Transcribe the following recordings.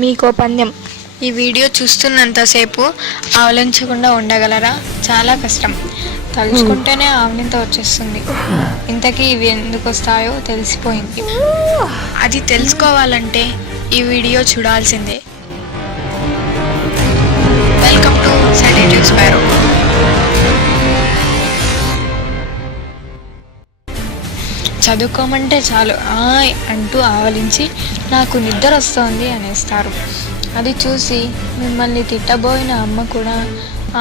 మీకో పందెం. ఈ వీడియో చూస్తున్నంతసేపు ఆవలించకుండా ఉండగలరా? చాలా కష్టం. తలుచుకుంటేనే ఆవలింత వచ్చేస్తుంది. ఇంతకీ ఇవి ఎందుకు వస్తాయో తెలిసిపోయింది. అది తెలుసుకోవాలంటే ఈ వీడియో చూడాల్సిందే. Welcome to sedative sparrow. చదువుకోమంటే చాలు ఆయ్ అంటూ ఆవలించి నాకు నిద్ర వస్తోంది అనేస్తారు. అది చూసి మిమ్మల్ని తిట్టబోయిన అమ్మ కూడా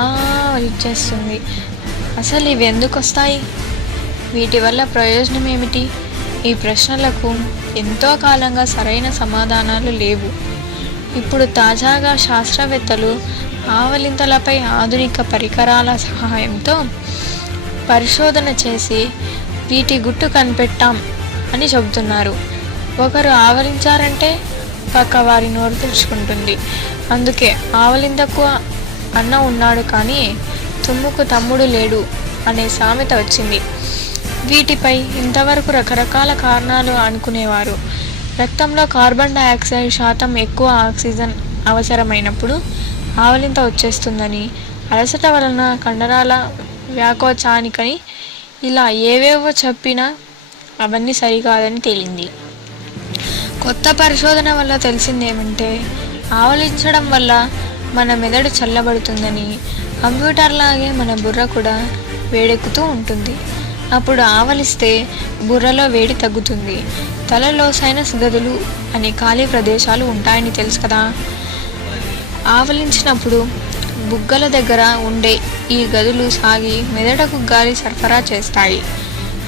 ఆవలించేస్తుంది. అసలు ఇవి ఎందుకు వస్తాయి? వీటి వల్ల ప్రయోజనం ఏమిటి? ఈ ప్రశ్నలకు ఎంతో కాలంగా సరైన సమాధానాలు లేవు. ఇప్పుడు తాజాగా శాస్త్రవేత్తలు ఆవలింతలపై ఆధునిక పరికరాల సహాయంతో పరిశోధన చేసి వీటి గుట్టు కనిపెట్టాం అని చెబుతున్నారు. ఒకరు ఆవలించారంటే పక్క వారి నోరు తెరుచుకుంటుంది. అందుకే ఆవలింతకు అన్న ఉన్నాడు కానీ తుమ్ముకు తమ్ముడు లేడు అనే సామెత వచ్చింది. వీటిపై ఇంతవరకు రకరకాల కారణాలు అనుకునేవారు. రక్తంలో కార్బన్ డయాక్సైడ్ శాతం ఎక్కువ, ఆక్సిజన్ అవసరమైనప్పుడు ఆవలింత వచ్చేస్తుందని, అలసట వలన కండరాల వ్యాకోచానికని, ఇలా ఏవేవో చెప్పినా అవన్నీ సరికాదని తేలింది. కొత్త పరిశోధన వల్ల తెలిసిందేమంటే ఆవలించడం వల్ల మన మెదడు చల్లబడుతుందని, కంప్యూటర్లాగే మన బుర్ర కూడా వేడెక్కుతూ ఉంటుంది. అప్పుడు ఆవలిస్తే బుర్రలో వేడి తగ్గుతుంది. తలలో సైనస్ గదులు అనే ఖాళీ ప్రదేశాలు ఉంటాయని తెలుసు కదా. ఆవలించినప్పుడు బుగ్గల దగ్గర ఉండే ఈ గదులు సాగి మెదడుకు గాలి సరఫరా చేస్తాయి.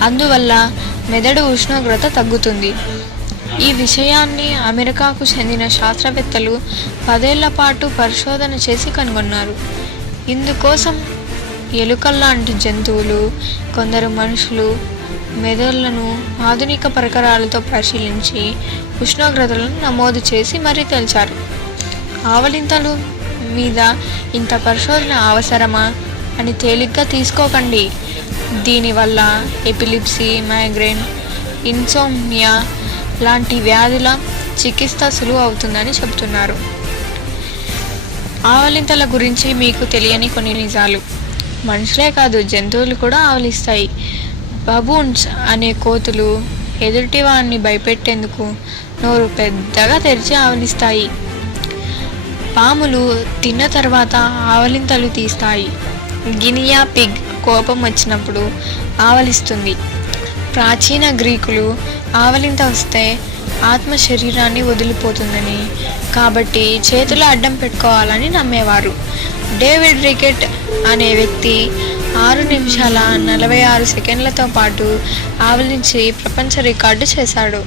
అందువల్ల మెదడు ఉష్ణోగ్రత తగ్గుతుంది. ఈ విషయాన్ని అమెరికాకు చెందిన శాస్త్రవేత్తలు 10 ఏళ్ల పాటు పరిశోధన చేసి కనుగొన్నారు. ఇందుకోసం ఎలుకల్లాంటి జంతువులు, కొందరు మనుషులు మెదళ్లను ఆధునిక పరికరాలతో పరిశీలించి ఉష్ణోగ్రతలను నమోదు చేసి మరీ తేల్చారు. ఆవలింతలు మీద ఇంత పరిశోధన అవసరమా అని తేలిగ్గా తీసుకోకండి. దీనివల్ల ఎపిలిప్సీ, మైగ్రేన్, ఇన్సోమ్నియా లాంటి వ్యాధుల చికిత్స సులువు అవుతుందని చెబుతున్నారు. ఆవలింతల గురించి మీకు తెలియని కొన్ని నిజాలు. మనుషులే కాదు, జంతువులు కూడా ఆవలిస్తాయి. బబూన్స్ అనే కోతులు ఎదుటివాన్ని భయపెట్టేందుకు నోరు పెద్దగా తెరిచి ఆవలిస్తాయి. పాములు తిన్న తర్వాత ఆవలింతలు తీస్తాయి. గినియా పిగ్ కోపం వచ్చినప్పుడు ఆవలిస్తుంది. ప్రాచీన గ్రీకులు ఆవలింత వస్తే ఆత్మ శరీరాన్ని వదిలిపోతుందని, కాబట్టి చేతులు అడ్డం పెట్టుకోవాలని నమ్మేవారు. డేవిడ్ రికెట్ అనే వ్యక్తి 6 నిమిషాల 46 సెకండ్లతో పాటు ఆవలించి ప్రపంచ రికార్డు చేశాడు.